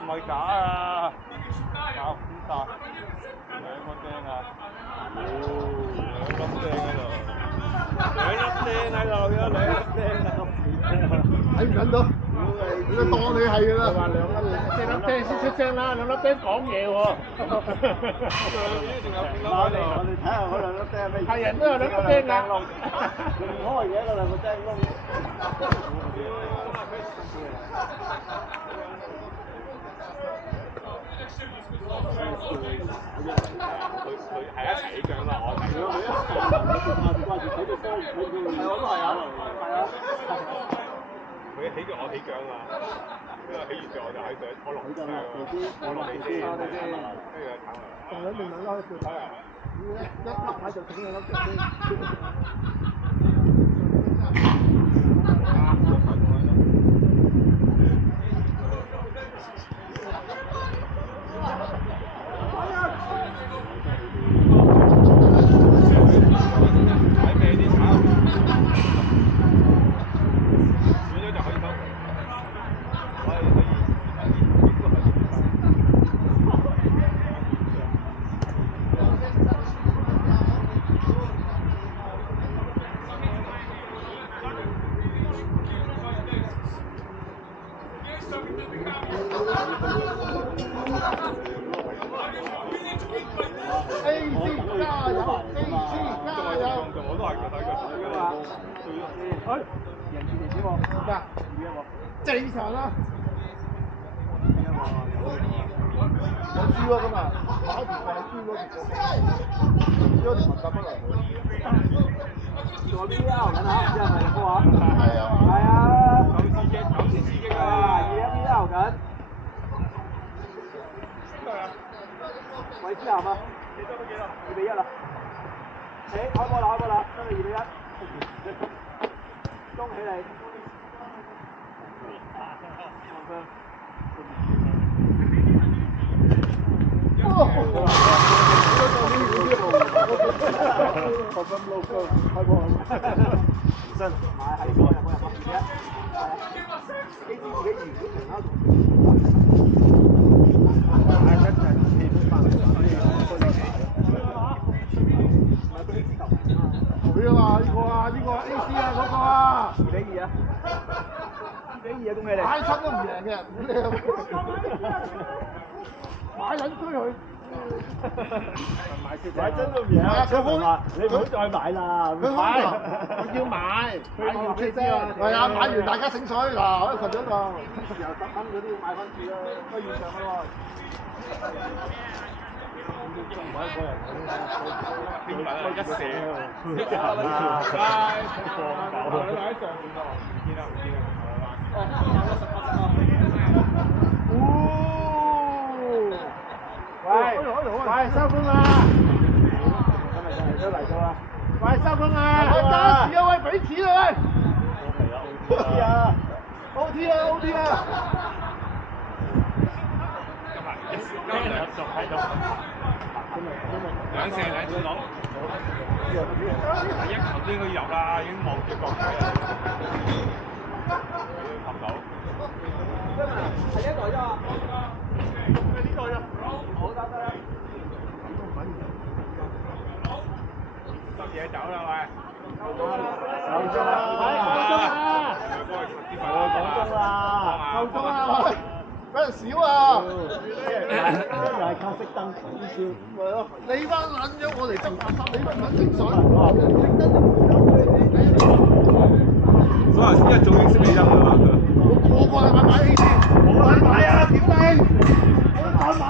唔係假啊！搞唔大，兩個釘啊！兩粒釘喺度，兩粒釘喺度，有兩粒釘喺度。睇唔睇到？你當你係㗎啦。話兩粒釘先出聲啦，兩粒釘講嘢喎。我哋睇下嗰兩粒釘係咩？係人都有兩粒釘㗎。唔開嘅嗰兩個釘窿。佢係一齊起腳啦，我睇咗佢一掛住睇對方，係我都係啊，係啊，佢一起腳我起腳啊嘛，因為起完腳我就喺腳，我落先，我落你先，跟住就鏟落。仲有另兩粒腳睇啊！一粒牌就整兩粒腳先。正常啦。有輸咗㗎嘛？打條命輸咗條，輸咗條文革不來。左邊啊，緊下，唔知係咪入波啊？係啊，係啊，有刺激啊！而家邊啊緊？韋斯咸啊！幾多？2-1啦！開波啦！真係2-1。恭喜你！學咁 logo 開波真買係波入2-1，係啊！機知自己完咗停啦，係一齊氣氛翻嚟，佢啊嘛，呢個啊，AC 啊，嗰個啊2-2啊！2-2啊，恭喜你！買親都唔贏嘅，買撚追佢。買真都唔贏啊！佢話你唔好再買啦，唔買，我要買完先啫。係啊，買完大家醒水嗱，喺群組度。由10蚊嗰啲要買翻住啦，不如上啦喎。唔係一個人興奮啊！一射一隻行啊！放狗。你喺上面喎，唔見啦。喂，收工啦！今日都嚟到啦！喂，收工啦！加時啊，喂，俾錢啊，喂！ OT 啊！今日仲喺度，兩射兩次攞，第一球都應該入啦，已經望住角球啦，擒到，係一隊啫嘛，呢隊啊，好得啦，執嘢走啦喂，夠鐘啦，俾人少啊！又係靠熄燈取消，咪咯？你班撚咗我嚟執垃圾，你都唔肯清水。所以一早已經識你音啦嘛，我個個禮拜買 AC，我禮拜啊，屌你！我禮拜買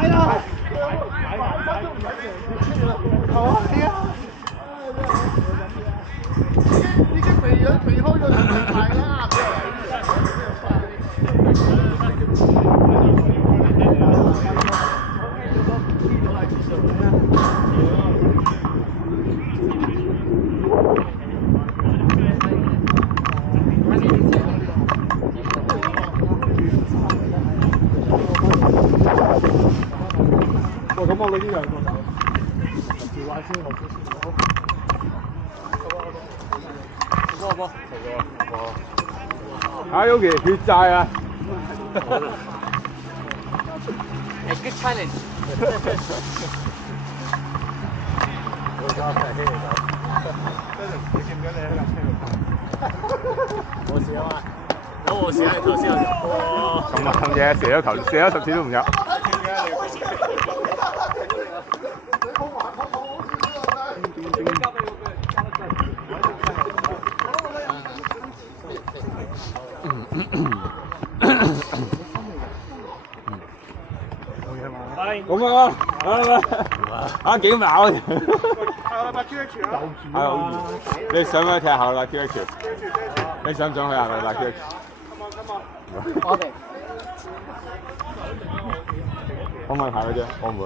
咁我哋呢兩個就調下先，落咗先。好。啊 Yuki 血債啊！ A good challenge. 我而家係希嚟走。你見唔見你喺架車度拍？冇事啊嘛，我冇事啊，你頭先有入波。咁啊，咁嘢射咗球，射咗10次都唔入。咁啊，啊幾秒啊！8 QH 啊！係好易，你想唔想踢下8 QH？你想唔想去下8 QH？我哋我問下佢啫，我唔會。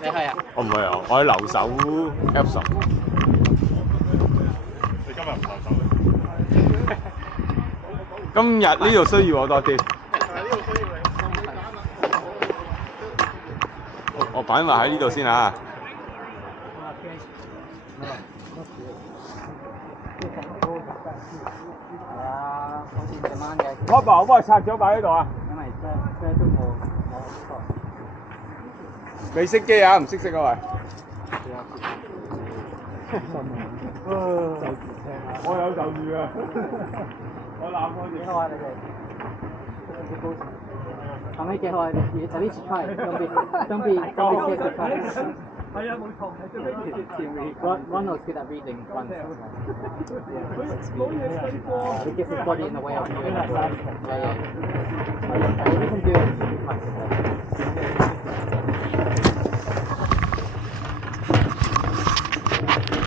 你去啊？我唔會啊，我係留守 F10。你今日唔留守咧？今日呢度需要我多啲。我擺埋喺呢度先啊！係啊，好似隻蚊嘅。我阿爸我幫佢拆咗擺喺度啊！因為車都冇未熄機啊，唔識熄啊喂！我有就住啊！我攬我幾好啊你哋。後尾幾好啊！你 at least try. Don't be scared to try. 係啊，冇錯。Ronald's good at reading once. He gets his body in the way of doing it. Yeah. We can do it.